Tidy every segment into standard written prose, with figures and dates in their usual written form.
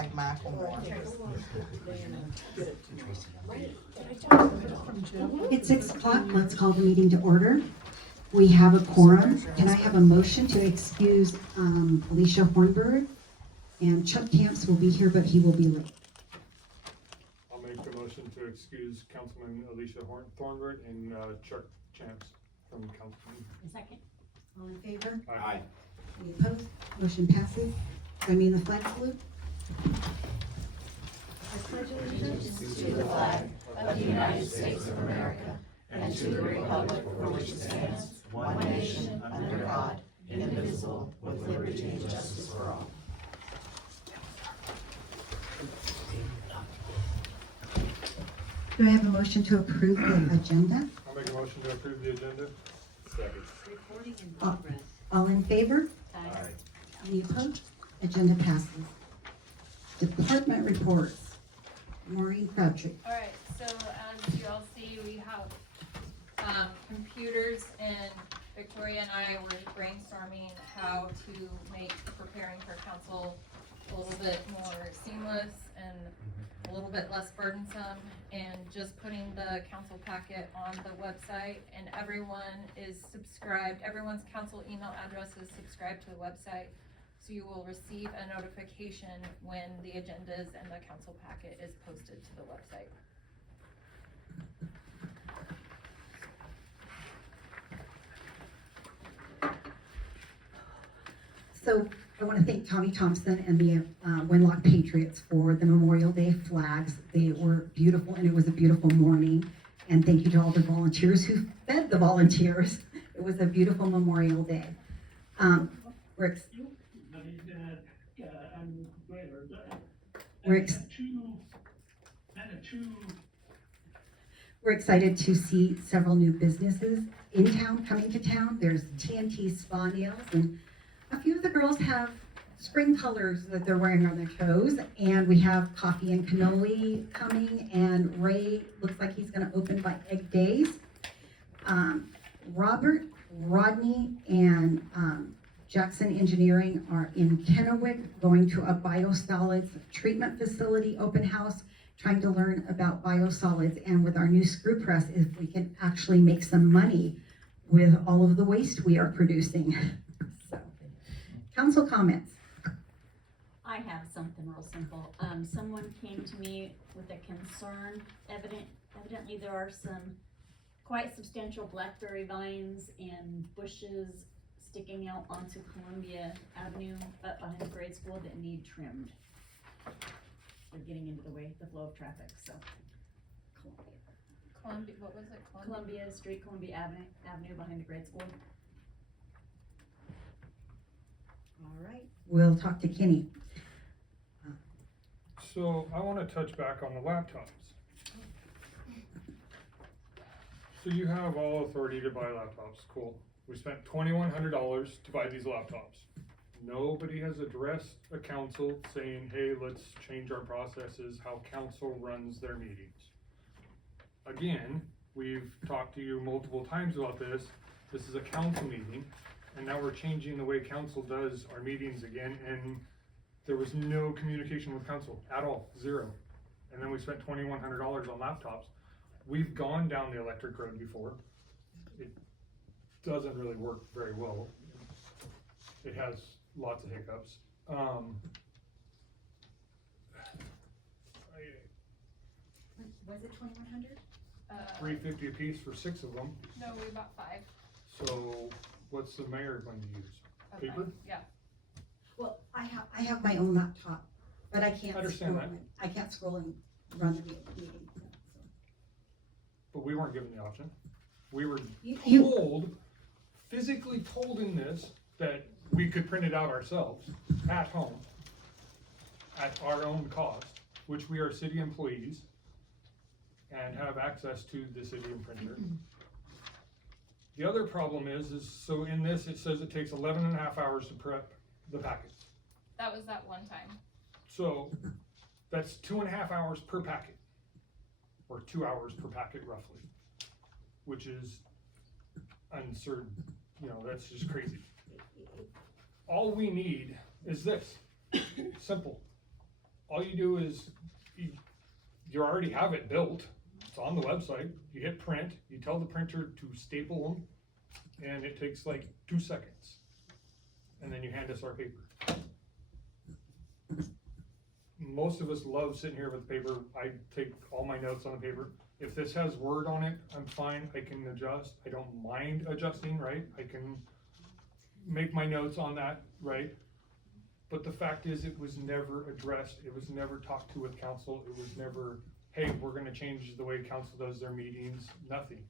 like Michael. It's 6 o'clock. Let's call the meeting to order. We have a quorum. Can I have a motion to excuse Alicia Hornberg? And Chuck Camps will be here, but he will be late. I'll make the motion to excuse Councilman Alicia Thornburg and Chuck Champs from the council meeting. Second. All in favor? Aye. Any opposed? Motion passes. Join me in the flag salute. To the flag of the United States of America and to the republic for which it stands, one nation, under God, indivisible, with liberty and justice for all. Do I have a motion to approve the agenda? I'll make a motion to approve the agenda. Second. Recording in progress. All in favor? Aye. Any opposed? Agenda passes. Department reports. Maureen Crabtree. All right, so as you all see, we have computers, and Victoria and I were brainstorming how to make preparing for council a little bit more seamless and a little bit less burdensome, and just putting the council packet on the website, and everyone is subscribed, everyone's council email address is subscribed to the website. So you will receive a notification when the agendas and the council packet is posted to the website. So I want to thank Tommy Thompson and the Winlock Patriots for the Memorial Day flags. They were beautiful, and it was a beautiful morning. And thank you to all the volunteers who fed the volunteers. It was a beautiful Memorial Day. We're excited to see several new businesses in town, coming to town. There's TNT Spa Nails, and a few of the girls have spring colors that they're wearing on their toes. And we have Coffee and Cannoli coming, and Ray looks like he's gonna open by Egg Days. Robert, Rodney, and Jackson Engineering are in Kennewick, going to a biosolids treatment facility open house, trying to learn about biosolids, and with our new screw press, if we can actually make some money with all of the waste we are producing. So, council comments. I have something real simple. Someone came to me with a concern. Evidently there are some quite substantial blackberry vines and bushes sticking out onto Columbia Avenue up behind the grade school that need trimmed. They're getting into the way, the flow of traffic, so. Columbia, what was it? Columbia Street, Columbia Avenue behind the grade school. All right, we'll talk to Kenny. So I want to touch back on the laptops. So you have all authority to buy laptops, cool. We spent $2,100 to buy these laptops. Nobody has addressed a council saying, hey, let's change our processes, how council runs their meetings. Again, we've talked to you multiple times about this. This is a council meeting, and now we're changing the way council does our meetings again, and there was no communication with council at all, zero. And then we spent $2,100 on laptops. We've gone down the electric road before. It doesn't really work very well. It has lots of hiccups. Was it 2,100? $350 a piece for 6 of them. No, we bought 5. So what's the mayor going to use? Okay. Paper? Yeah. Well, I have my own laptop, but I can't I understand scroll. that. I can't scroll and run the meeting. But we weren't given the option. We were You- told, physically told in this, that we could print it out ourselves at home at our own cost, which we are city employees and have access to the city printer. The other problem is so in this, it says it takes 11 and a half hours to prep the packets. That was that one time. So that's 2.5 hours per packet, or 2 hours per packet roughly, which is uncertain, that's just crazy. All we need is this, simple. all you do is, you already have it built, it's on the website, you hit print, you tell the printer to staple them, and it takes like 2 seconds. And then you hand us our paper. Most of us love sitting here with paper. I take all my notes on the paper. If this has Word on it, I'm fine, I can adjust. I don't mind adjusting, right? I can make my notes on that, right? But the fact is, it was never addressed, it was never talked to with council, it was never, hey, we're gonna change the way council does their meetings, nothing.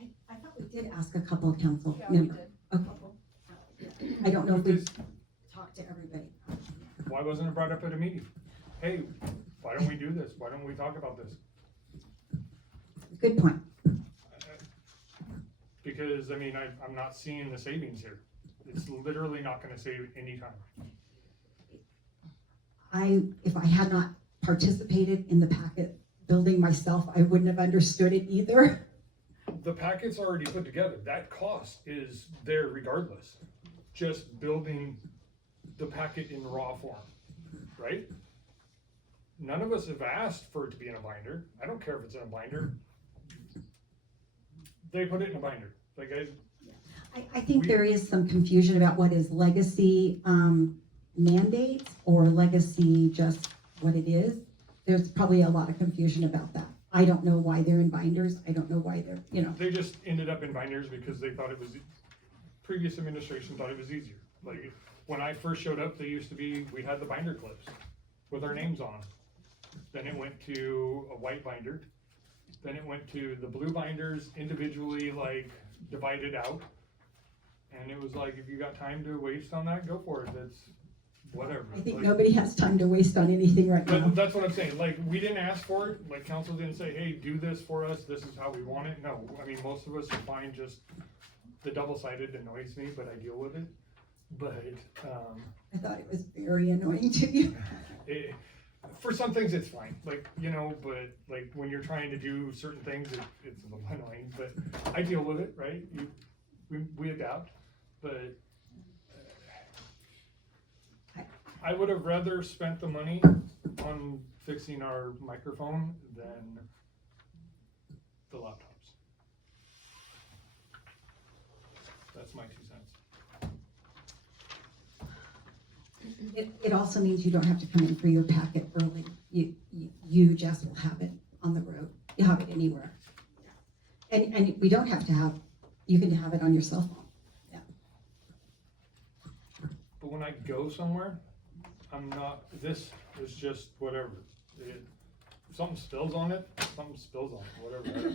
I thought we did ask a couple of council Yeah, we members. did. Okay. I don't know if we Because talked to everybody. why wasn't it brought up at a meeting? Hey, why don't we do this? Why don't we talk about this? Good point. Because, I mean, I'm not seeing the savings here. It's literally not gonna save any time. If I had not participated in the packet building myself, I wouldn't have understood it either. The packet's already put together. That cost is there regardless. Just building the packet in raw form, right? None of us have asked for it to be in a binder. I don't care if it's in a binder. They put it in a binder. Like, I think there is some confusion about what is legacy mandates or legacy just what it is. There's probably a lot of confusion about that. I don't know why they're in binders. I don't know why they're, they just ended up in binders because they thought it was, previous administration thought it was easier. Like, when I first showed up, we had the binder clips with our names on them. Then it went to a white binder. Then it went to the blue binders individually, like, divided out. And it was like, if you got time to waste on that, go for it. That's whatever. I think Like, nobody has time to waste on anything right now. that's what I'm saying. Like, we didn't ask for it. Like, council didn't say, hey, do this for us. This is how we want it. No, I mean, most of us are fine. Just the double-sided annoys me, but I deal with it. But, I thought it was very annoying to you. for some things it's fine. Like, but like when you're trying to do certain things, it's a little annoying, but I deal with it, right? We adapt, but I would have rather spent the money on fixing our microphone than the laptops. That's my 2 cents. It also means you don't have to come in for your packet early. You just will have it on the road. You have it anywhere. And we don't have to have, you can have it on your cell phone. But when I go somewhere, this is just whatever. If something spills on it, whatever.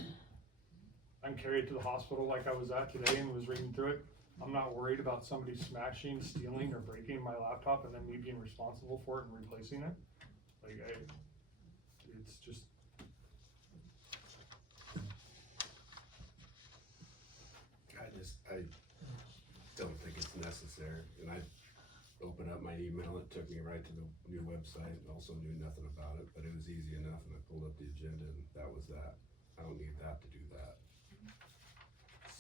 I can carry it to the hospital like I was at today and was reading through it. I'm not worried about somebody smashing, stealing, or breaking my laptop and then me being responsible for it and replacing it. Like, it's just. I don't think it's necessary, and I opened up my email, it took me right to the new website, also knew nothing about it, but it was easy enough, and I pulled up the agenda, and that was that. I don't need that to do that.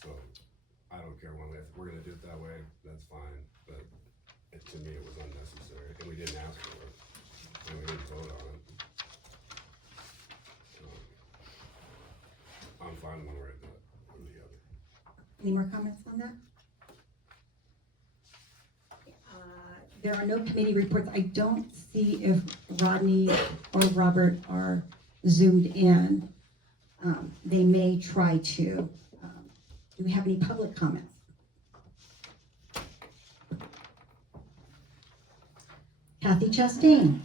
So, I don't care one way, if we're gonna do it that way, that's fine, but to me, it was unnecessary, and we didn't ask for it, and we didn't vote on it. So, I'm fine one way or the other. Any more comments on that? There are no committee reports. I don't see if Rodney or Robert are zoomed in. They may try to. Do we have any public comments? Kathy Chastain.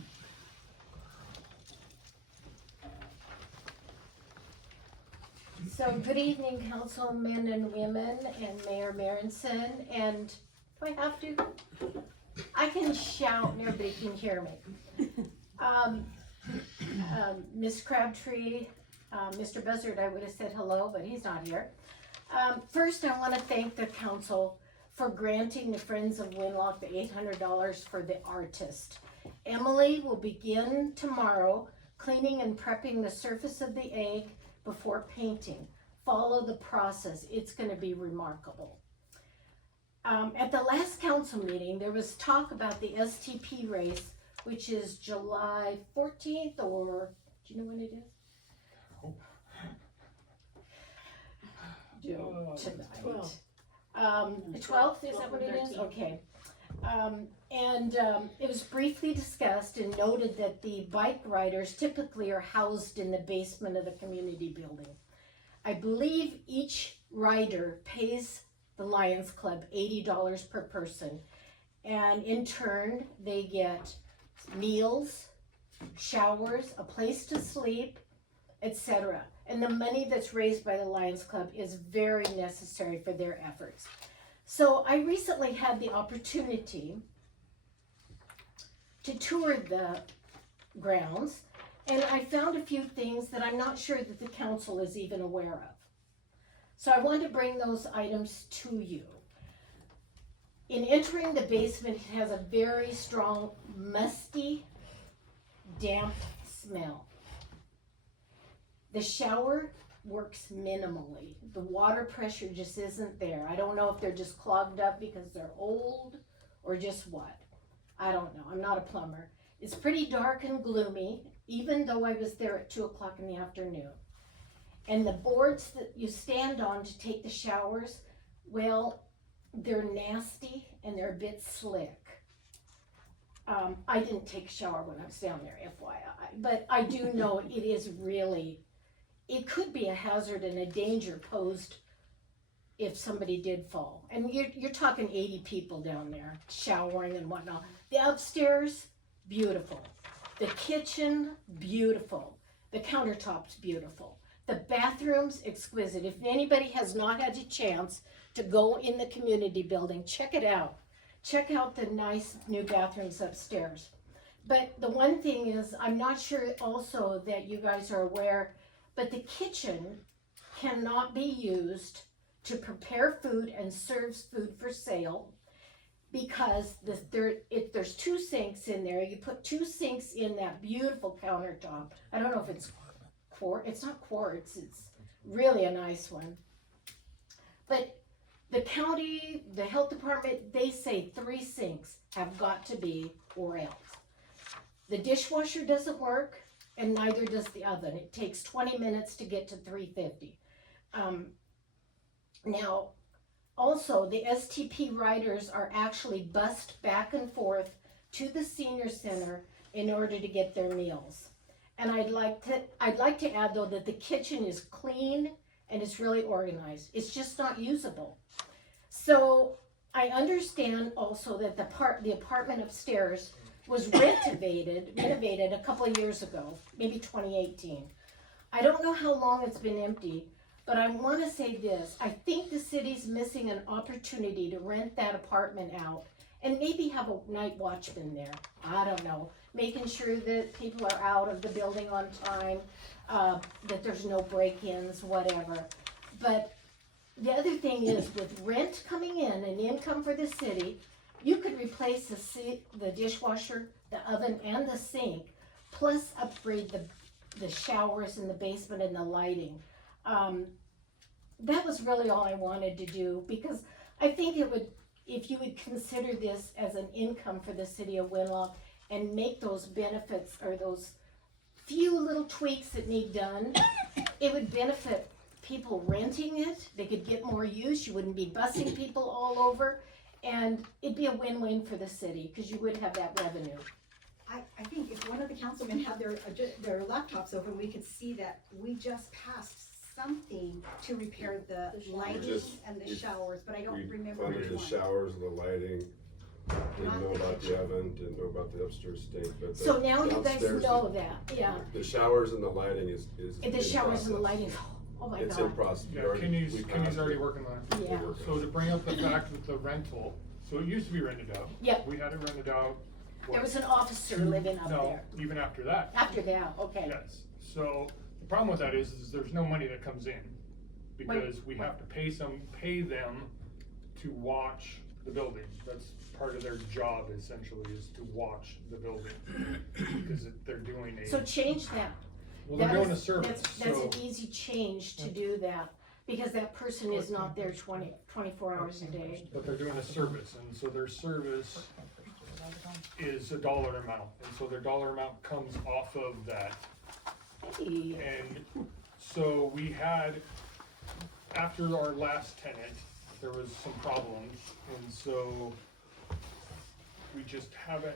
So good evening, councilmen and women and Mayor Marenson, and do I have to? I can shout and everybody can hear me. Ms. Crabtree, Mr. Buzzard, I would have said hello, but he's not here. First, I want to thank the council for granting the Friends of Winlock the $800 for the artist. Emily will begin tomorrow cleaning and prepping the surface of the egg before painting. Follow the process. It's going to be remarkable. At the last council meeting, there was talk about the STP race which is July 14th, or, do you know when it is? Tonight. The 12th, is that what it is? 13th. Okay. It was briefly discussed and noted that the bike riders typically are housed in the basement of the community building. I believe each rider pays the Lions Club $80 per person, and in turn, they get meals, showers, a place to sleep, etc. And the money that's raised by the Lions Club is very necessary for their efforts. So I recently had the opportunity to tour the grounds, and I found a few things that I'm not sure that the council is even aware of. So I want to bring those items to you. In entering the basement, it has a very strong, musty, damp smell. The shower works minimally. The water pressure just isn't there. I don't know if they're just clogged up because they're old or just what. I don't know. I'm not a plumber. It's pretty dark and gloomy, even though I was there at 2 o'clock in the afternoon. And the boards that you stand on to take the showers, well, they're nasty and they're a bit slick. I didn't take a shower when I was down there, FYI, but I do know it is really, it could be a hazard and a danger posed if somebody did fall. And you're talking 80 people down there showering and whatnot. The upstairs, beautiful. The kitchen, beautiful. The countertops, beautiful. The bathrooms, exquisite. If anybody has not had a chance to go in the community building, check it out. Check out the nice new bathrooms upstairs. But the one thing is, I'm not sure also that you guys are aware, but the kitchen cannot be used to prepare food and serves food for sale, because there's 2 sinks in there. You put 2 sinks in that beautiful countertop. I don't know if it's quartz. It's not quartz. It's really a nice one. But the county, the health department, they say 3 sinks have got to be, or else. The dishwasher doesn't work, and neither does the oven. It takes 20 minutes to get to 350. Now, also, the STP riders are actually bused back and forth to the senior center in order to get their meals. And I'd like to add, though, that the kitchen is clean and it's really organized. It's just not usable. So I understand also that the apartment upstairs was renovated a couple of years ago, maybe 2018. I don't know how long it's been empty, but I want to say this. I think the city's missing an opportunity to rent that apartment out and maybe have a night watchman there. I don't know. Making sure that people are out of the building on time, that there's no break-ins, whatever. But the other thing is, with rent coming in and income for the city, you could replace the dishwasher, the oven, and the sink, plus upgrade the showers in the basement and the lighting. That was really all I wanted to do, because I think it would, if you would consider this as an income for the city of Winlock and make those benefits, or those few little tweaks that need done, it would benefit people renting it. They could get more use. You wouldn't be busing people all over, and it'd be a win-win for the city, because you would have that revenue. I think if one of the councilmen had their laptops open, we could see that we just passed something to repair the lighting and the showers, but I don't remember which Funded the one. showers and the lighting, didn't know about the oven, didn't know about the upstairs stink, but the So now you guys downstairs, know that, yeah. the showers and the lighting is And the in showers and the process. lighting, oh my It's in God. process. We Yeah, already- Kenny's we already passed it. working on it. Yeah. We're working So on to it. bring up the fact with the rental, so it used to be rented out. Yep. We had it rented out. There was an officer living up No, there. even after that. After that, okay. Yes, so the problem with that is there's no money that comes in, because we have to pay them to watch the building. That's part of their job essentially, is to watch the building, because they're doing So change that. well, they're That doing a is- service, That's so. an easy change to do that, because that person is not there 24 hours a day. But they're doing a service, and so their service is a dollar amount, and so their dollar amount comes off of that. And so we had, after our last tenant, there was some problems, and so we just haven't,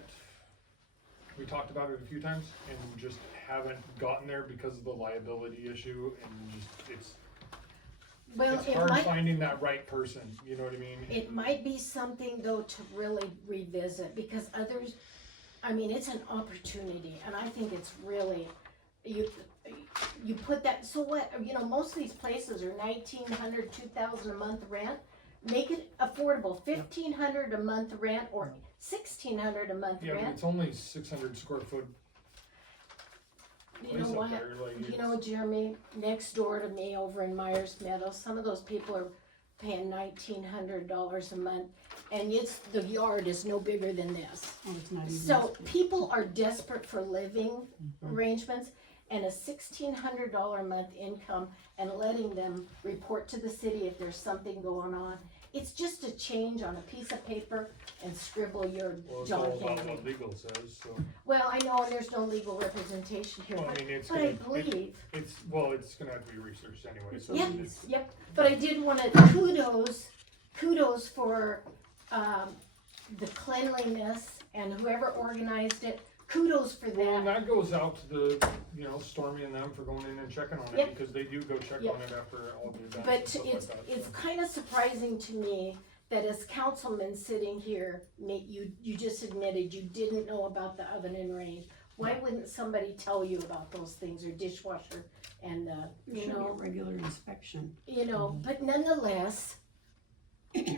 we talked about it a few times, and we just haven't gotten there because of the liability issue, and just, Well, it's it hard might, finding that right person, you know what I mean? it might be something though to really revisit, because others, I mean, it's an opportunity, and I think it's really, you put that, so what, you know, most of these places are $1,900, $2,000 a month rent. Make it affordable, $1,500 a month rent or $1,600 a month Yeah, but rent. it's only 600 square foot You place know up what? there, like, You know, Jeremy, next door to me over in Myers Meadows, some of those people are paying $1,900 a month, and the yard is no bigger than this. Oh, it's not even. So people are desperate for living arrangements, and a $1,600 a month income, and letting them report to the city if there's something going on. It's just a change on a piece of paper and scribble your well, it's John all about Kennedy. what legal says, so. Well, I know, and there's no legal representation here, Well, I but, mean, it's but I gonna, believe. it's, well, it's gonna have to be researched anyway, so. Yeah, it's- yep, but I did wanna, kudos for, the cleanliness and whoever organized it, kudos for Well, and that. that goes out to the, you know, Stormy and them for going in and checking on it, Yep. because they do go check Yep. on it after all the events and But stuff it's, like that. it's so. kinda surprising to me that as councilmen sitting here, you just admitted you didn't know about the oven and range. Why wouldn't somebody tell you about those things, or dishwasher, and, It you should be a know, regular inspection. but nonetheless,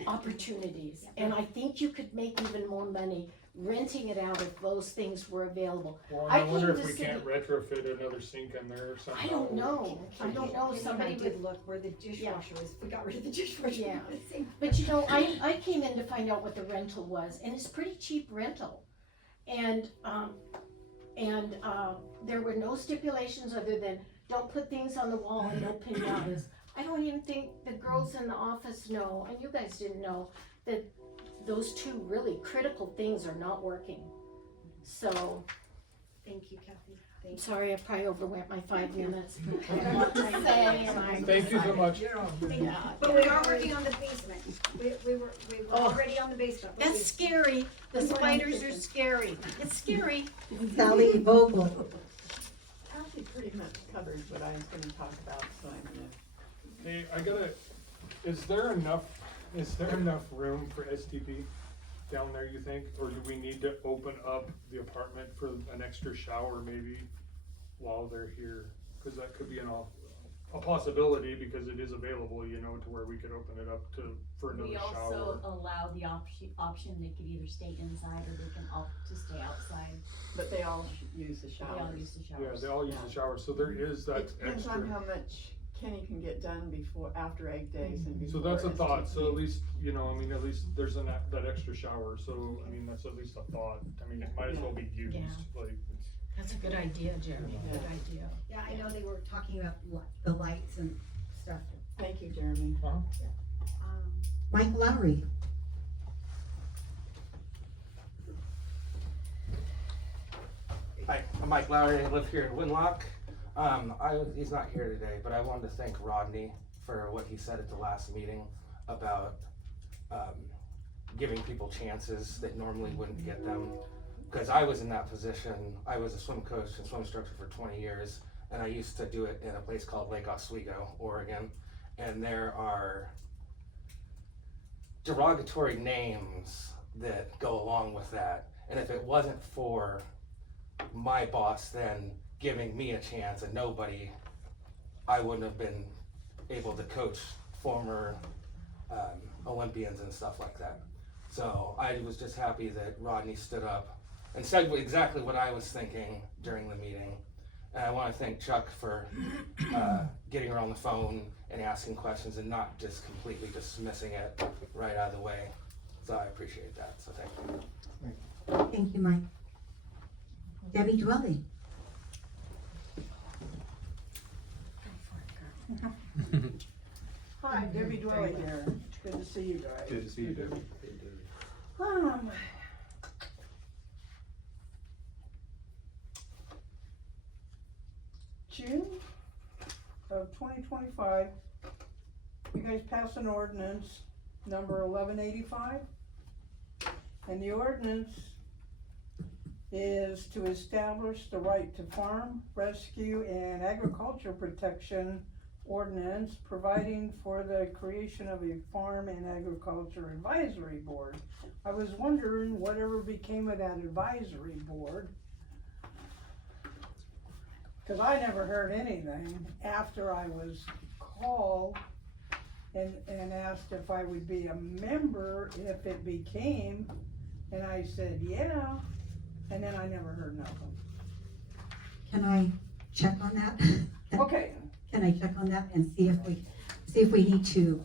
opportunities, and I think you could make even more money renting it out if those things were available. Well, I and I wonder came if to we can't retrofit another sink in there or something. I don't know, somebody did would, look where the dishwasher is, we got rid of the dishwasher. Yeah. but you know, I came in to find out what the rental was, and it's pretty cheap rental. And there were no stipulations other than don't put things on the wall and no pinatas. I don't even think the girls in the office know, and you guys didn't know, that those two really critical things are not working. So, Thank you, Kathy. I'm sorry, I probably overwent my 5 minutes. I had a lot to say, and I. Thank you so much. But we are working on the basement. We were Oh. already on the basement. but That's scary, the spiders are scary, it's scary. Sally Vogel. Kathy pretty much covered what I was gonna talk about, so I'm gonna. Hey, is there enough room for STP down there, you think? Or do we need to open up the apartment for an extra shower maybe while they're here? Cause that could be a possibility, because it is available, you know, to where we could open it up for another We shower. also allow the option, they could either stay inside or they can opt to stay outside. But they all use the They all showers. use the Yeah, showers. they all use the shower, so there is that It depends on extra. how much Kenny can get done after egg days and So before. that's a thought, so at STP. least, you know, I mean, at least there's that extra shower, so, I mean, that's at least a thought. I mean, it might as well be used, Yeah. like, it's. That's a good idea, Jeremy, Yeah. good idea. Yeah, I know they were talking about the lights and stuff. Thank you, Jeremy. Mike Lowry. Hi, I'm Mike Lowry. I live here in Winlock. He's not here today, but I wanted to thank Rodney for what he said at the last meeting about giving people chances that normally wouldn't get them. Because I was in that position. I was a swim coach and swim instructor for 20 years, and I used to do it in a place called Lake Oswego, Oregon. And there are derogatory names that go along with that. And if it wasn't for my boss then giving me a chance and nobody, I wouldn't have been able to coach former Olympians and stuff like that. So I was just happy that Rodney stood up and said exactly what I was thinking during the meeting. And I want to thank Chuck for getting her on the phone and asking questions and not just completely dismissing it right out of the way. So I appreciate that, so thank you. Thank you, Mike. Debbie Dwelly. Hi, Debbie Dwelly here. It's good to see you guys. Good to see you, Debbie. June of 2025, you guys passed an ordinance number 1185. And the ordinance is to establish the right to farm, rescue, and agriculture protection ordinance, providing for the creation of a farm and agriculture advisory board. I was wondering whatever became of that advisory board. Cause I never heard anything after I was called and asked if I would be a member if it became, and I said, yeah, and then I never heard nothing. Can I check on that? Okay, Can I check on that and see if we need to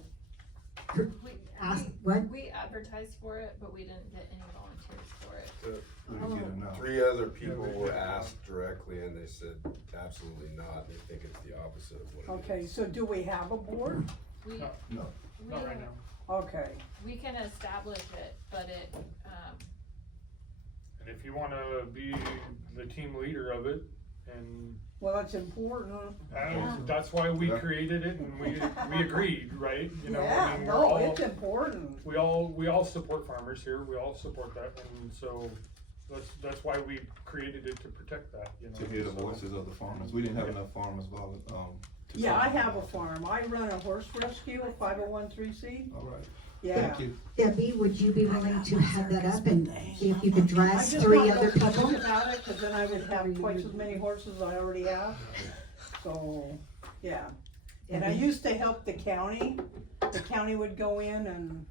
ask, what? We advertised for it, but we didn't get any volunteers for it. We Oh. didn't get enough. 3 other people were asked directly and they said absolutely not. They think it's the opposite of what it is. okay, so do we have a board? We, No. No. we, Not right now. Okay, we can establish it, but it, And if you wanna be the team leader of it, and well, that's important. that's why we created it and we agreed, right? You know, I Yeah, mean, we're no, all, it's important. we all support farmers here, we all support that, and so that's why we created it to protect that, you know. To hear the so- voices of the farmers. We didn't have enough farmers to Yeah, say. I have a farm. I run a horse rescue, a 501(c)(3). All right, Yeah. thank you. Debbie, would you be willing to head that up and see if you could I dress just 3 don't know other too much people? about it, cause then I would have twice as many horses as I already have. So, yeah. And I used to help the county. The county would go in and,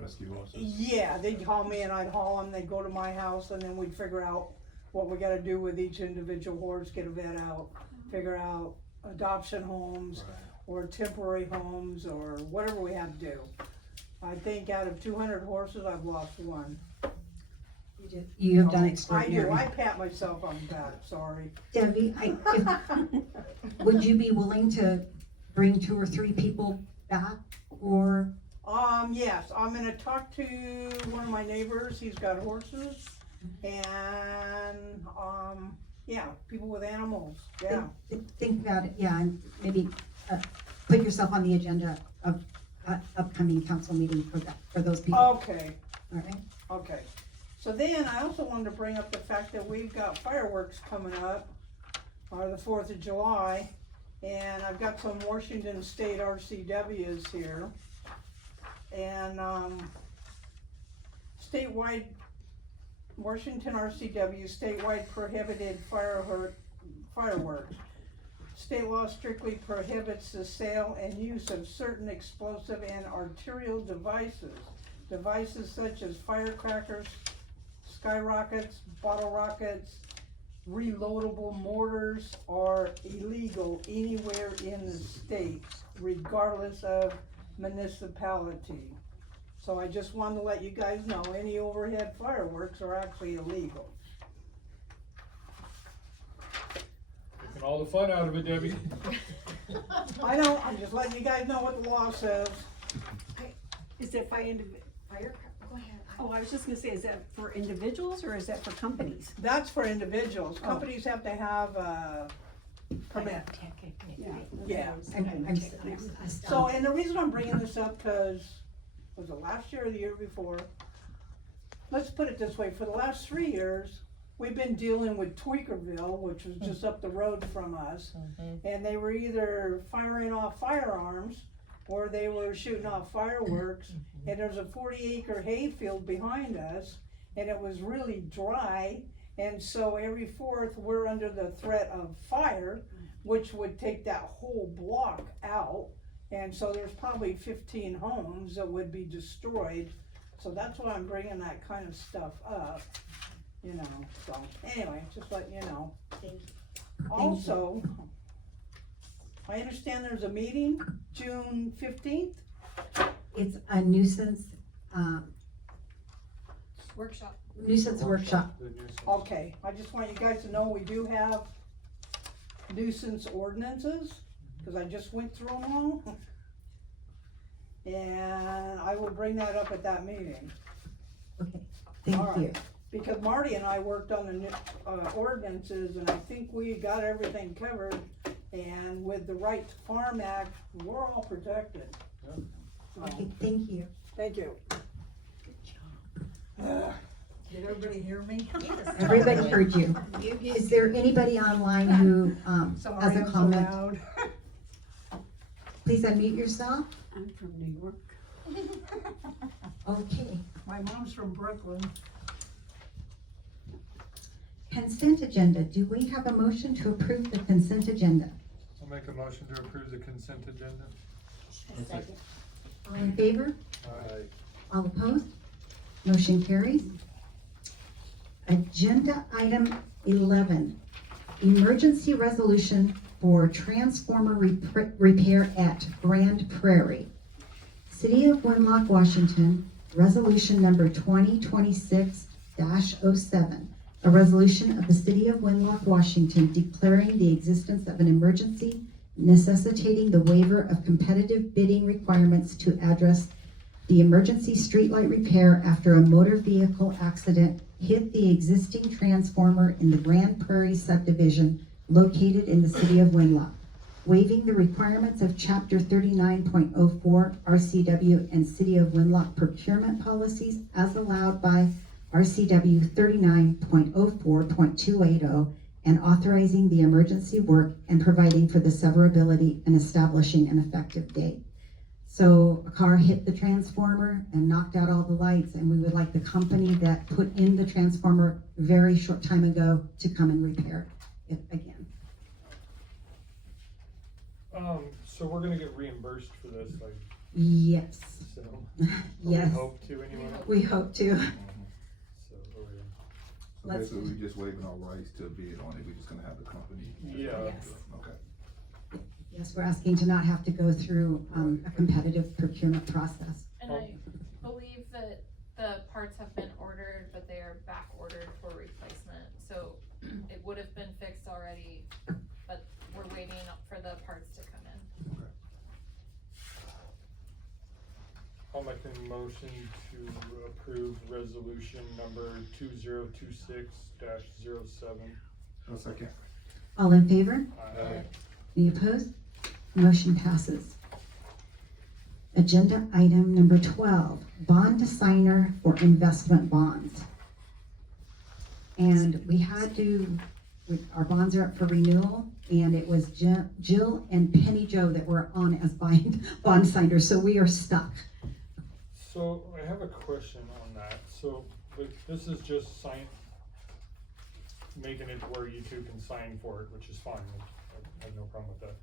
Rescue horses. yeah, they'd call me and I'd haul them. They'd go to my house and then we'd figure out what we gotta do with each individual horse, get a vet out, figure out adoption homes or temporary homes or whatever we had to do. I think out of 200 horses, I've lost one. You have done I extraordinary. do, I pat myself on the back, sorry. Debbie, would you be willing to bring 2 or 3 people back, or? Yes, I'm gonna talk to one of my neighbors, he's got horses, and, yeah, people with animals, yeah. Think about it, yeah, and maybe put yourself on the agenda of upcoming council meeting for those people, all Okay, right? okay. So then, I also wanted to bring up the fact that we've got fireworks coming up, the 4th of July, and I've got some Washington State RCWs here. And, statewide, Washington RCW statewide prohibited fireworks. State law strictly prohibits the sale and use of certain explosive and arterial devices. Devices such as firecrackers, skyrockets, bottle rockets, reloadable mortars are illegal anywhere in the state, regardless of municipality. So I just wanted to let you guys know, any overhead fireworks are actually illegal. Taking all the fun out of it, Debbie. I know, I'm just letting you guys know what the law says. Is it by Go ahead. oh, I was just gonna say, is that for individuals or is that for companies? That's for individuals. Companies have to have a permit. Yeah. So, and the reason I'm bringing this up, cause, was it last year or the year before? Let's put it this way, for the last 3 years, we've been dealing with Tweakerville, which was just up the road from us. And they were either firing off firearms, or they were shooting off fireworks. And there's a 40-acre hayfield behind us, and it was really dry. And so every 4th, we're under the threat of fire, which would take that whole block out. And so there's probably 15 homes that would be destroyed. So that's why I'm bringing that kind of stuff up, you know, so anyway, just letting you know. Also, I understand there's a meeting, June 15th? It's a nuisance workshop. workshop. The nuisance. Okay, I just want you guys to know we do have nuisance ordinances, cause I just went through them all. And I will bring that up at that meeting. Okay, thank All you. right. because Marty and I worked on the new, ordinances, and I think we got everything covered. And with the Right to Farm Act, we're all protected. Yeah. So, Okay, thank you. thank you. Did everybody hear me? Everybody heard you. Is there anybody online who, Sorry, has a I'm so comment? loud. Please unmute yourself. I'm from New York. Okay. My mom's from Brooklyn. Consent agenda. Do we have a motion to approve the consent agenda? I'll make a motion to approve the consent agenda. A second. All in favor? Aye. All opposed? Motion carries. Agenda item 11, emergency resolution for transformer repair at Grand Prairie. City of Winlock, Washington, resolution number 2026-07. A resolution of the City of Winlock, Washington declaring the existence of an emergency necessitating the waiver of competitive bidding requirements to address the emergency streetlight repair after a motor vehicle accident hit the existing transformer in the Grand Prairie subdivision located in the City of Winlock, waiving the requirements of Chapter 39.04 RCW and City of Winlock procurement policies as allowed by RCW 39.04.280 and authorizing the emergency work and providing for the severability and establishing an effective date. So a car hit the transformer and knocked out all the lights, and we would like the company that put in the transformer a very short time ago to come and repair it again. So we're gonna get reimbursed for this, like, Yes, so. yes, We hope to anyway. we hope to. So, oh, yeah. So Let's- basically, we just waiving our rights to bid on it, we're just gonna have the company. Yeah. Yes. Okay. Yes, we're asking to not have to go through a competitive procurement process. And I believe that the parts have been ordered, but they are back ordered for replacement, so it would have been fixed already, but we're waiting for the parts to come in. I'll make a motion to approve resolution number 2026-07. A second. All in favor? Aye. Any opposed? Motion passes. Agenda item number 12, bond signer for investment bonds. And we had to, our bonds are up for renewal, and it was Jill and Penny Joe that were on as bond signers, so we are stuck. So I have a question on that. So like, this is just making it where you two can sign for it, which is fine. I have no problem with that.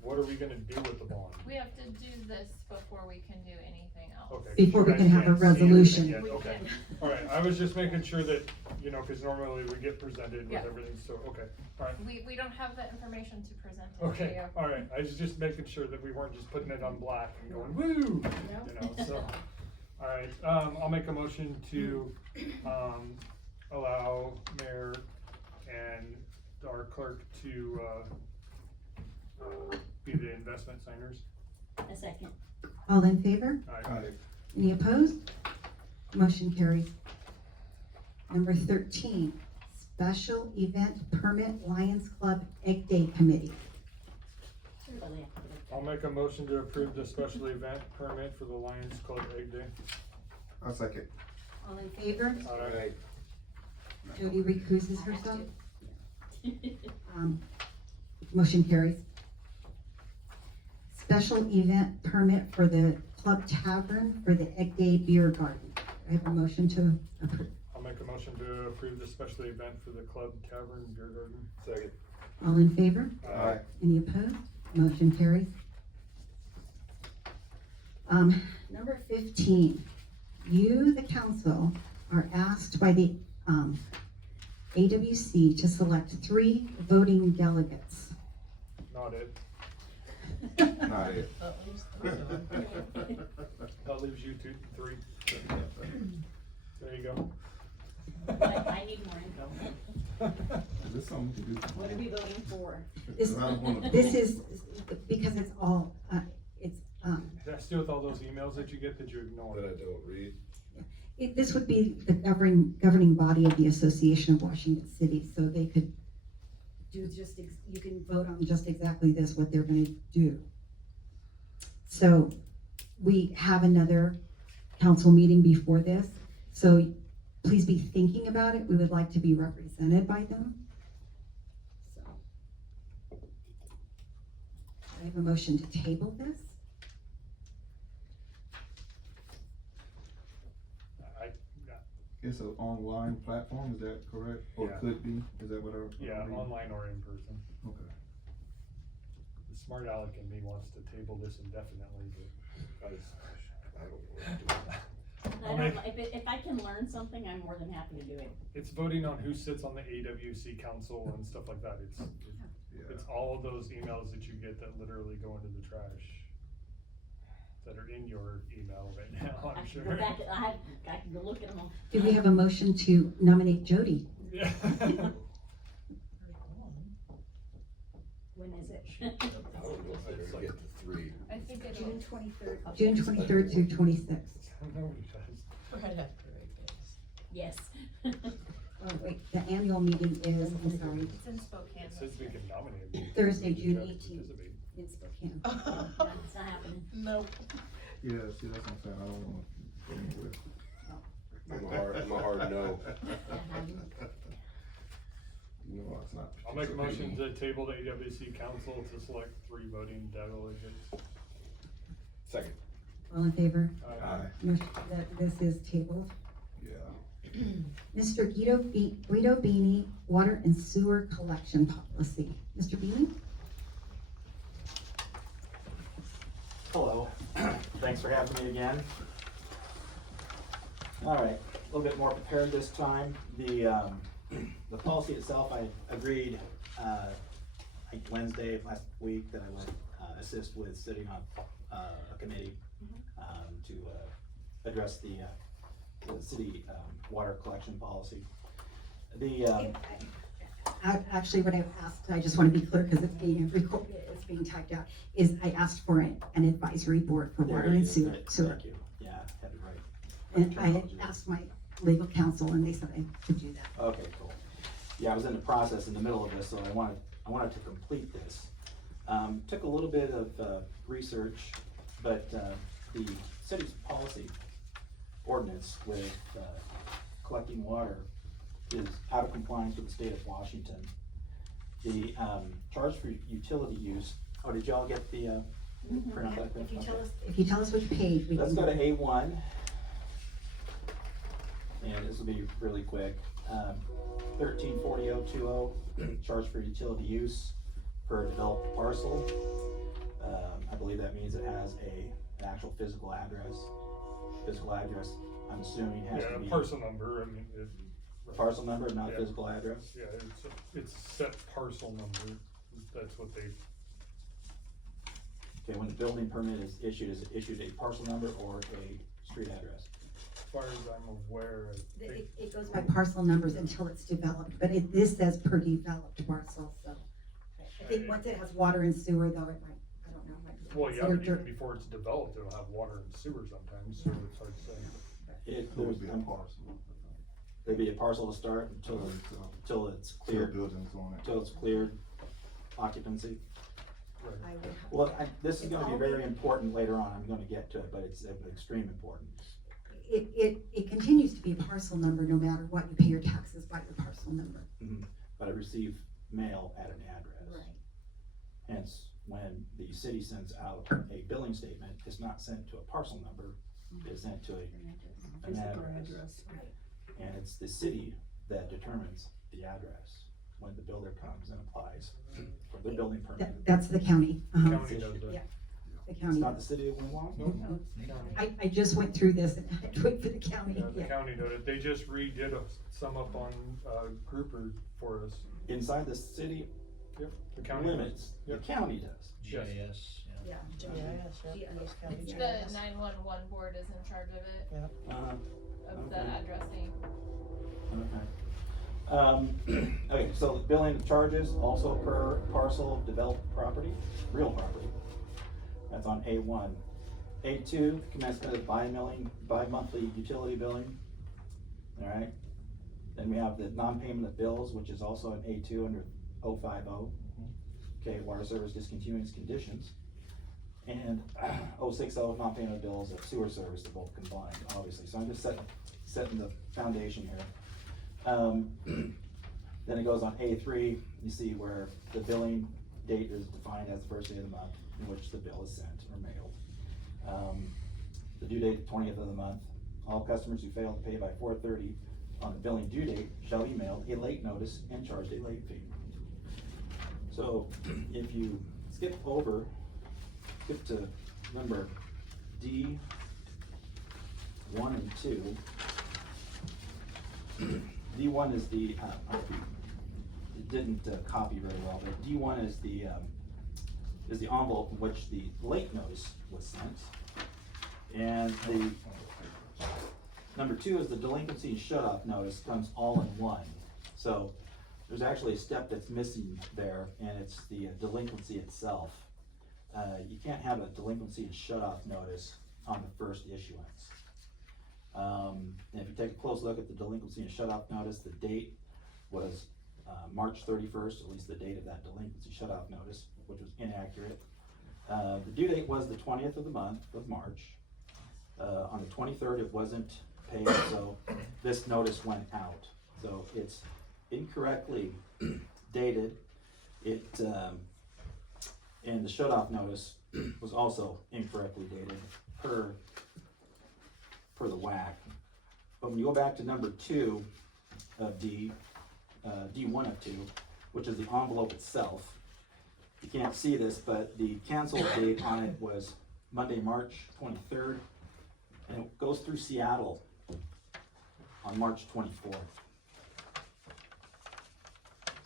What are we gonna do with the bond? We have to do this before we can do anything else. Okay. Before we you can guys have a can't see anything resolution. yet. Okay, alright, I was just making sure that, you know, cause normally we get presented with Yeah. everything, so, okay, alright. We don't have the information to present it to Okay, you. alright, I was just making sure that we weren't just putting it on black and going, woo, you know, so. Alright, I'll make a motion to, allow mayor and our clerk to, be the investment signers. A second. All in favor? Aye. Any opposed? Motion carries. Number 13, special event permit Lions Club Egg Day Committee. I'll make a motion to approve the special event permit for the Lions Club Egg Day. A second. All in favor? Alright. Jody recuses herself. Motion carries. Special event permit for the Club Tavern for the Egg Day Beer Garden. I have a motion to approve. I'll make a motion to approve the special event for the Club Tavern Beer Garden. Second. All in favor? Aye. Any opposed? Motion carries. Number 15, you, the council, are asked by the AWC to select 3 voting delegates. Not it. Not it. That leaves you 3. There you go. I need more info. Is this something we can do? What are we voting for? This, I don't wanna- this is, because it's all, it's, It has to do with all those emails that you get that you ignore. That I don't read. This would be the governing body of the Association of Washington Cities, so they could do you can vote on just exactly this, what they're gonna do. So we have another council meeting before this, so please be thinking about it. We would like to be represented by them. So I have a motion to table this. It's an online platform, is that correct? Or Yeah. could be, is that what I? Yeah, online or in person. Okay. The smart aleck in me wants to table this indefinitely, but I don't know. I'll make- If I can learn something, I'm more than happy to do it. it's voting on who sits on the AWC council and stuff like that. Yeah. It's all of those emails that you get that literally go into the trash that are in your email right now, I'm sure. I can go look at them all. Do we have a motion to nominate Jody? Yeah. When is it? I don't know if they're gonna get to 3. I think it's June 23rd. June 23rd through 26th. Nobody does. Right after it is. Yes. Oh, wait, the annual meeting is, I'm sorry, It's in Spokane. It says we can nominate people. Thursday, We June try to 18th. participate. in Spokane. No, it's not happening. Nope. Yeah, see, that's what I'm saying, I don't wanna go anywhere. I'm a hard no. No, it's not. I'll make a motion to table the AWC council to select 3 voting delegates. Second. All in favor? Aye. Motion, that this is tabled. Yeah. Mr. Guido Beanie, Water and Sewer Collection Policy. Mr. Beanie? Hello, thanks for having me again. All right, a little bit more prepared this time. The policy itself, I agreed, like Wednesday of last week that I would assist with sitting on a committee to address the city water collection policy. Actually, what I've asked, I just want to be clear because it's being recorded, it's being typed out, is I asked for an advisory board for water and sewer. Thank you, yeah, had it right. And I had asked my legal counsel and they said I could do that. Okay, cool. Yeah, I was in the process in the middle of this, so I wanted to complete this. Took a little bit of research, but the city's policy ordinance with collecting water is out of compliance with the state of Washington. The charge for utility use, oh, did y'all get the print out that? If you tell us which page, we can. Let's go to A1. And this will be really quick. 1340.020, charge for utility use per developed parcel. I believe that means it has an actual physical address. Physical address, I'm assuming has to be. Yeah, parcel number, I mean, Parcel number, not Yeah. physical address? yeah, it's set parcel number, that's what they, Okay, when the building permit is it issued a parcel number or a street address? as far as I'm aware, I think, It goes by parcel numbers until it's developed, but this says per developed parcel, so. I think once it has water and sewer though, it might, I don't know. might be well, yeah, considered but even dirt. before it's developed, it'll have water and sewer sometimes, so it's hard to say. It would be a parcel. There'd be a parcel to start until it's cleared, Buildings on it. until it's cleared occupancy. Right. I would- Well, this is gonna be very important later on, I'm gonna get to it, but it's extreme importance. It continues to be a parcel number no matter what, you pay your taxes by your parcel number. But I receive mail at an address. Right. Hence, when the city sends out a billing statement, it's not sent to a parcel number, it's sent to an address. And it's the city that determines the address when the builder comes and applies for their building permit. That's the county. County does that. Yeah. The It's county. not the city of Winlock? No, I just went through this and I had to wait for the county. yeah, the Yeah. county did it, they just redid some up on, Grouper for us. Inside the city Yep, the county does. limits, the Yep. county does. Yes. Yeah. The 911 board is in charge of it, of the Okay. addressing. Okay. Okay, so the billing charges also per parcel of developed property, real property. That's on A1. A2, commencement of bi-monthly utility billing. All right. Then we have the non-payment of bills, which is also an A2 under 050. Okay, water service discontinuance conditions. And 060, non-payment of bills of sewer service, they're both combined, obviously. So I'm just setting the foundation here. Then it goes on A3, you see where the billing date is defined as the first day of the month in which the bill is sent or mailed. The due date, 20th of the month. All customers who fail to pay by 4:30 on the billing due date shall be mailed a late notice and charged a late fee. So if you skip to number D, 1 and 2. D1 is the, it didn't copy very well, but D1 is the envelope in which the late notice was sent. And the number 2 is the delinquency and shut-off notice comes all in one. So there's actually a step that's missing there, and it's the delinquency itself. You can't have a delinquency and shut-off notice on the first issuance. And if you take a close look at the delinquency and shut-off notice, the date was March 31st, at least the date of that delinquency shut-off notice, which was inaccurate. The due date was the 20th of the month of March. On the 23rd, it wasn't paid, so this notice went out. So it's incorrectly dated. And the shut-off notice was also incorrectly dated per the WAC. But when you go back to number 2 of D, D1 of 2, which is the envelope itself, you can't see this, but the cancel date on it was Monday, March 23rd, and it goes through Seattle on March 24th.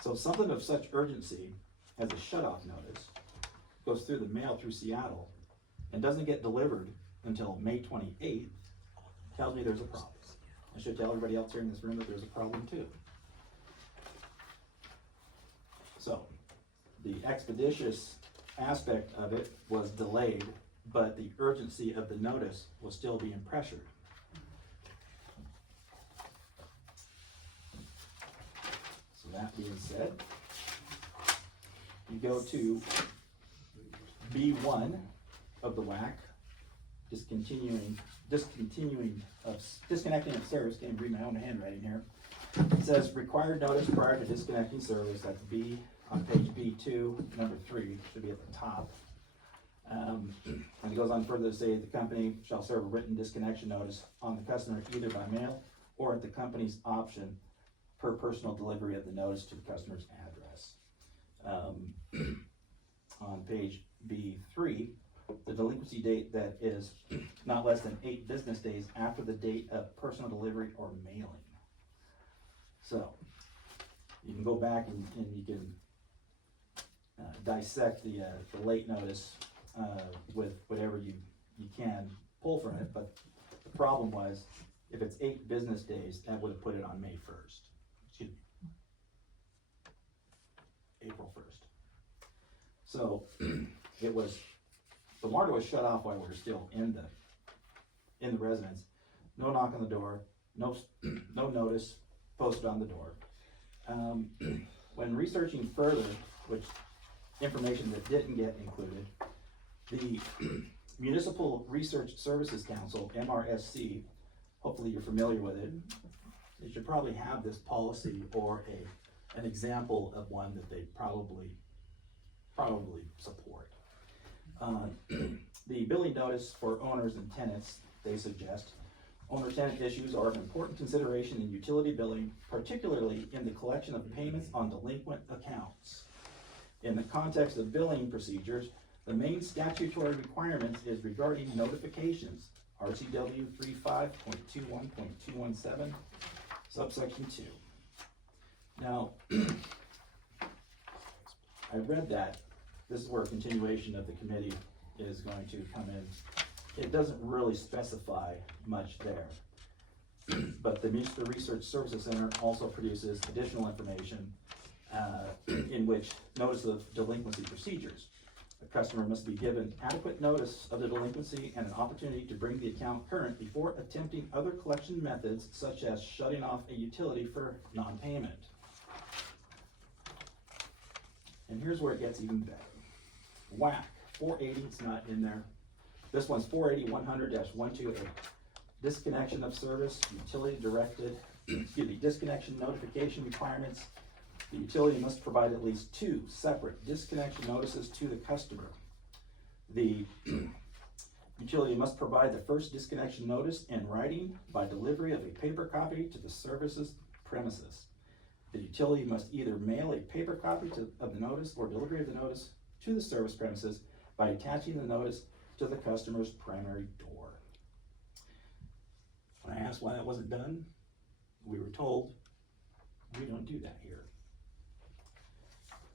So something of such urgency as a shut-off notice goes through the mail through Seattle and doesn't get delivered until May 28th, tells me there's a problem. I should tell everybody else here in this room that there's a problem too. So the expeditious aspect of it was delayed, but the urgency of the notice was still being pressured. So that being said, you go to B1 of the WAC, disconnecting of service. Can't read my own handwriting here. It says required notice prior to disconnecting service. That's B on page B2, number 3 should be at the top. And it goes on further to say the company shall serve a written disconnection notice on the customer either by mail or at the company's option per personal delivery of the notice to the customer's address. On page B3, the delinquency date that is not less than 8 business days after the date of personal delivery or mailing. So you can go back and you can dissect the late notice with whatever you can pull from it, but the problem was if it's 8 business days, that would have put it on May 1st. Excuse me, April 1st. So it was, the water was shut off while we were still in the residence. No knock on the door, no notice posted on the door. When researching further, which information that didn't get included, the Municipal Research Services Council, MRSC, hopefully you're familiar with it, they should probably have this policy or an example of one that they probably support. The billing notice for owners and tenants, they suggest, owner-tenant issues are of important consideration in utility billing, particularly in the collection of payments on delinquent accounts. In the context of billing procedures, the main statutory requirements is regarding notifications, RCW 35.21.217, subsection 2. Now, I read that. This is where a continuation of the committee is going to come in. It doesn't really specify much there. But the Municipal Research Services Center also produces additional information in which notice of delinquency procedures. The customer must be given adequate notice of the delinquency and an opportunity to bring the account current before attempting other collection methods such as shutting off a utility for non-payment. And here's where it gets even better. Whack, 480, it's not in there. This one's 480-100-128. Disconnection of service, utility directed, disconnection notification requirements. The utility must provide at least 2 separate disconnection notices to the customer. The utility must provide the first disconnection notice in writing by delivery of a paper copy to the services premises. The utility must either mail a paper copy of the notice or delivery of the notice to the service premises by attaching the notice to the customer's primary door. When I asked why that wasn't done, we were told, we don't do that here.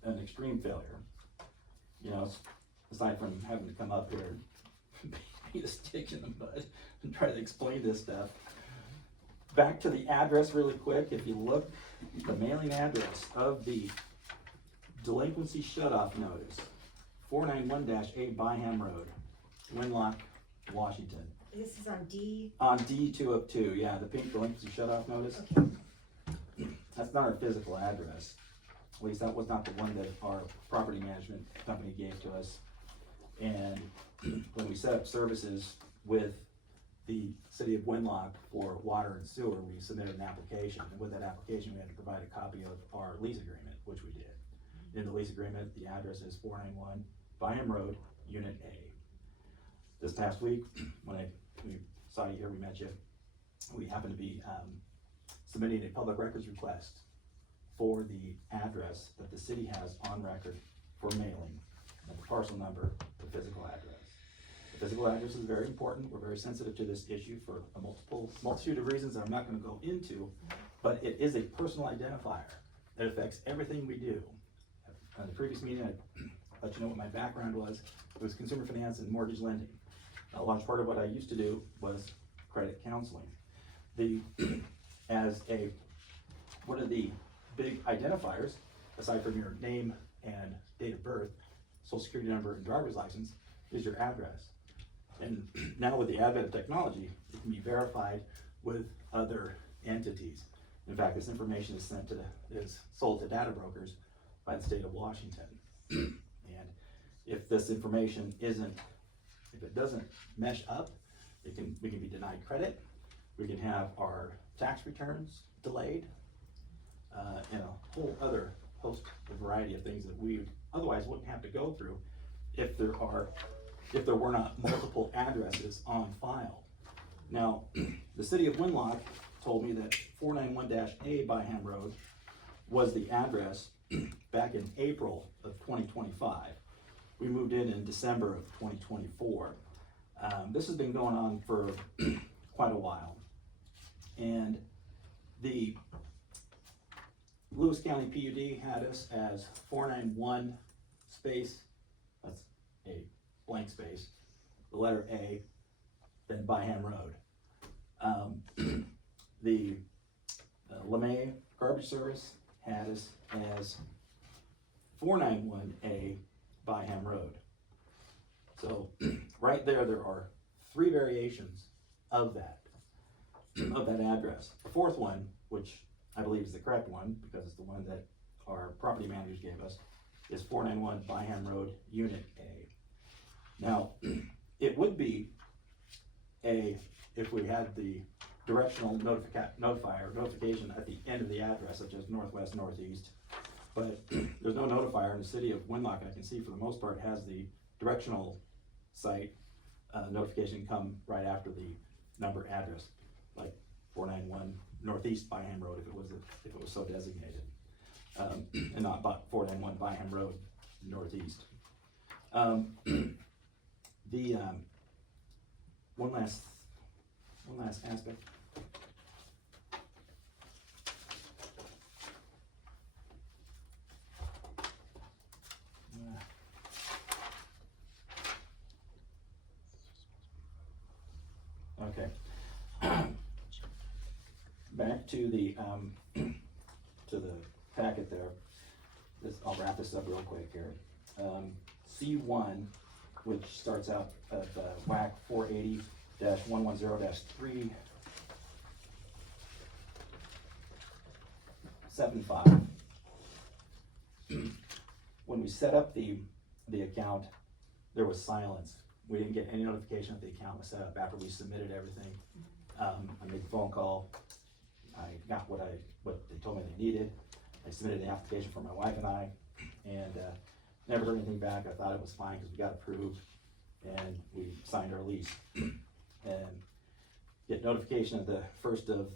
An extreme failure. You know, aside from having to come up here and beat a stick in the mud and try to explain this stuff. Back to the address really quick. If you look, the mailing address of the delinquency shutoff notice, 491-A Byham Road, Winlock, Washington. This is on D. On D202, yeah, the pink delinquency shutoff notice. Okay. That's not our physical address. At least that was not the one that our property management company gave to us. And when we set up services with the city of Winlock for water and sewer, we submitted an application. And with that application, we had to provide a copy of our lease agreement, which we did. In the lease agreement, the address is 491 Byham Road, Unit A. This past week, when we saw you here, we met you, we happened to be submitting a public records request for the address that the city has on record for mailing, and the parcel number, the physical address. The physical address is very important. We're very sensitive to this issue for a multitude of reasons that I'm not going to go into, but it is a personal identifier that affects everything we do. In the previous meeting, I let you know what my background was. It was consumer finance and mortgage lending. A large part of what I used to do was credit counseling. One of the big identifiers, aside from your name and date of birth, social security number, and driver's license, is your address. And now with the advent of technology, it can be verified with other entities. In fact, this information is sold to data brokers by the state of Washington. And if this information if it doesn't mesh up, we can be denied credit. We can have our tax returns delayed, and a whole other host of variety of things that we otherwise wouldn't have to go through if there were not multiple addresses on file. Now, the city of Winlock told me that 491-A Byham Road was the address back in April of 2025. We moved in December of 2024. This has been going on for quite a while. And the Lewis County PUD had us as 491 space, that's a blank space, the letter A, then Byham Road. The LeMay Garbage Service had us as 491A Byham Road. So right there are 3 variations of that address. The 4th one, which I believe is the correct one because it's the one that our property managers gave us, is 491 Byham Road, Unit A. Now, it would be if we had the directional notification at the end of the address, such as northwest, northeast, but there's no notifier in the city of Winlock, and I can see for the most part has the directional site notification come right after the number address, like 491 Northeast Byham Road if it was so designated, and not 491 Byham Road Northeast. One last aspect. Okay. Back to the packet there. I'll wrap this up real quick here. C1, which starts out at WAC 480-110-375. When we set up the account, there was silence. We didn't get any notification that the account was set up after we submitted everything. I made a phone call. I got what they told me they needed. I submitted the application for my wife and I, and never heard anything back. I thought it was fine because we got approved and we signed our lease. And get notification of the 1st of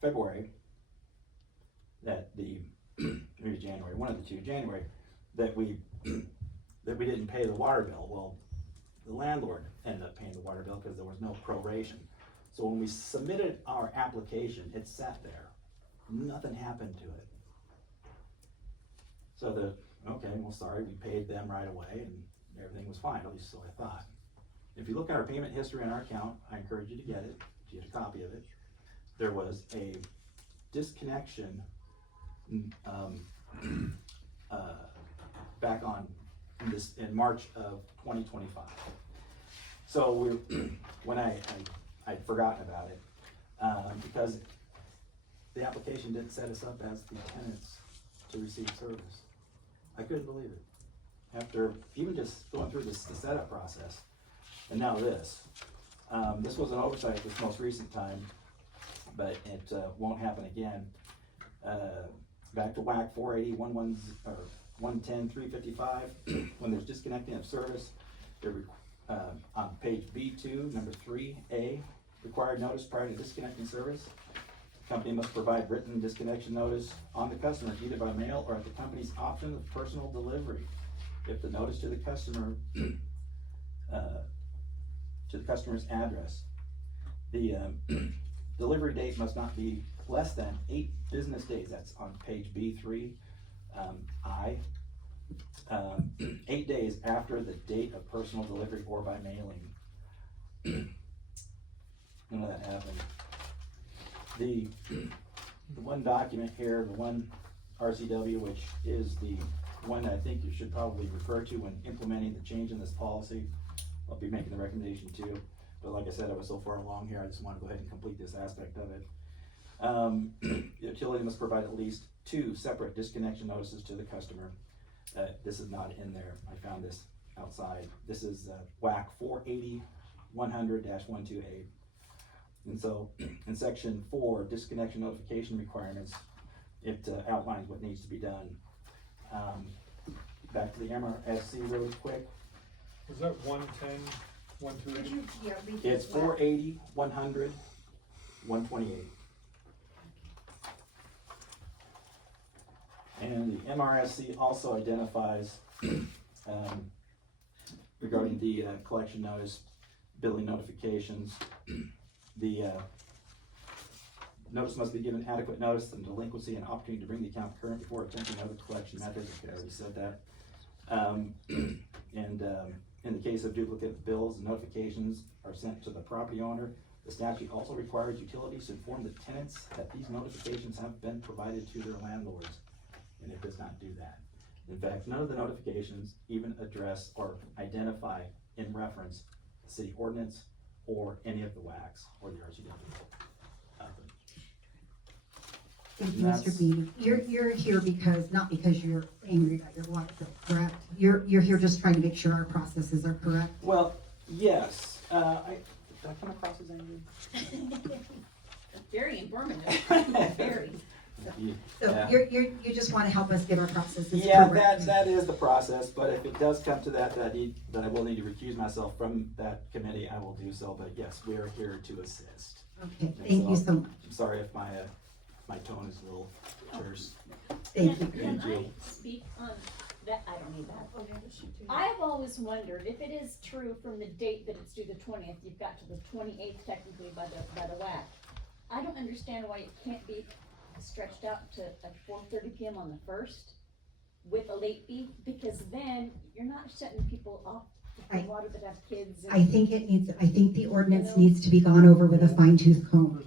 February that maybe January, one of the two, January, that we didn't pay the water bill. Well, the landlord ended up paying the water bill because there was no proration. So when we submitted our application, it sat there. Nothing happened to it. So okay, well, sorry, we paid them right away and everything was fine, at least so I thought. If you look at our payment history on our account, I encourage you to get it, to get a copy of it. There was a disconnection back in March of 2025. So when I'd forgotten about it, because the application didn't set us up as the tenants to receive service. I couldn't believe it. After even just going through the setup process, and now this. This was an oversight this most recent time, but it won't happen again. Back to WAC 480-110-355, when there's disconnecting of service, on page B2, number 3A, required notice prior to disconnecting service. The company must provide written disconnection notice on the customer, either by mail or at the company's option of personal delivery. If the notice to the customer, to the customer's address, the delivery date must not be less than 8 business days. That's on page B3, 8 days after the date of personal delivery or by mailing. None of that happened. The one document here, the one RCW, which is the one I think you should probably refer to when implementing the change in this policy. I'll be making the recommendation too, but like I said, I was so far along here, I just want to go ahead and complete this aspect of it. The utility must provide at least 2 separate disconnection notices to the customer. This is not in there. I found this outside. This is WAC 480-100-128. And so in section 4, disconnection notification requirements, it outlines what needs to be done. Back to the MRSC really quick. Was that 110, 128? It's 480, 100, 128. And the MRSC also identifies regarding the collection notice, billing notifications. The notice must be given adequate notice and delinquency and opportunity to bring the account current before attempting other collection methods. Okay, I already said that. In the case of duplicate bills, notifications are sent to the property owner. The statute also requires utilities to inform the tenants that these notifications have been provided to their landlords, and it does not do that. In fact, none of the notifications even address or identify in reference the city ordinance or any of the WACs or the RCW. Thank you, Mr. Beatty. You're here not because you're angry about your water bill, correct? You're here just trying to make sure our processes are correct? Well, yes. Did I come across as angry? Very informative. Very. So you just want to help us get our processes Yeah, correct? that is the process, but if it does come to that I will need to recuse myself from that committee, I will do so, but yes, we are here to assist. Okay, thank you so much. I'm sorry if my tone is a little terse. Thank you. Can I speak on that? I don't need that. I've always wondered if it is true from the date that it's due the 20th, you've got to the 28th technically by the WAC. I don't understand why it can't be stretched out to like 4:30 p.m. on the 1st with a late fee, because then you're not setting people off the water that have kids. I think the ordinance needs to be gone over with a fine tooth comb. There's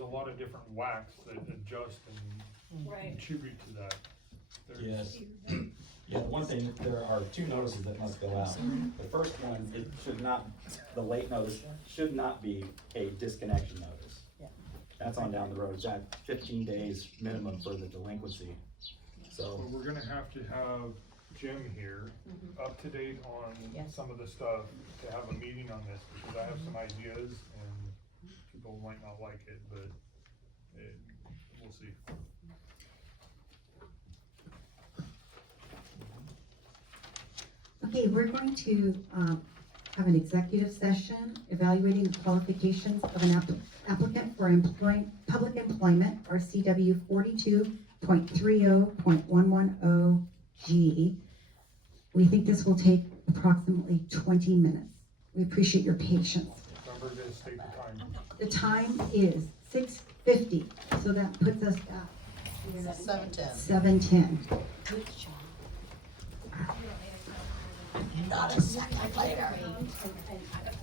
a lot of different WACs that adjust and contribute to that. Yes. Yeah, the one thing, there are 2 notices that must go out. The first one, it should not, the late notice should not be a disconnection notice. That's on down the road, it's at 15 days minimum for the delinquency. So, But we're gonna have to have Jim here, up to date on some of the stuff, to have a meeting on this, because I have some ideas and people might not like it, but we'll see. Okay, we're going to have an executive session evaluating the qualifications of an applicant for public employment, RCW 42.30.110G. We think this will take approximately 20 minutes. We appreciate your patience. Remember to state the time. The time is 6:50, so that puts us at 7:10. Good job. Not a second later.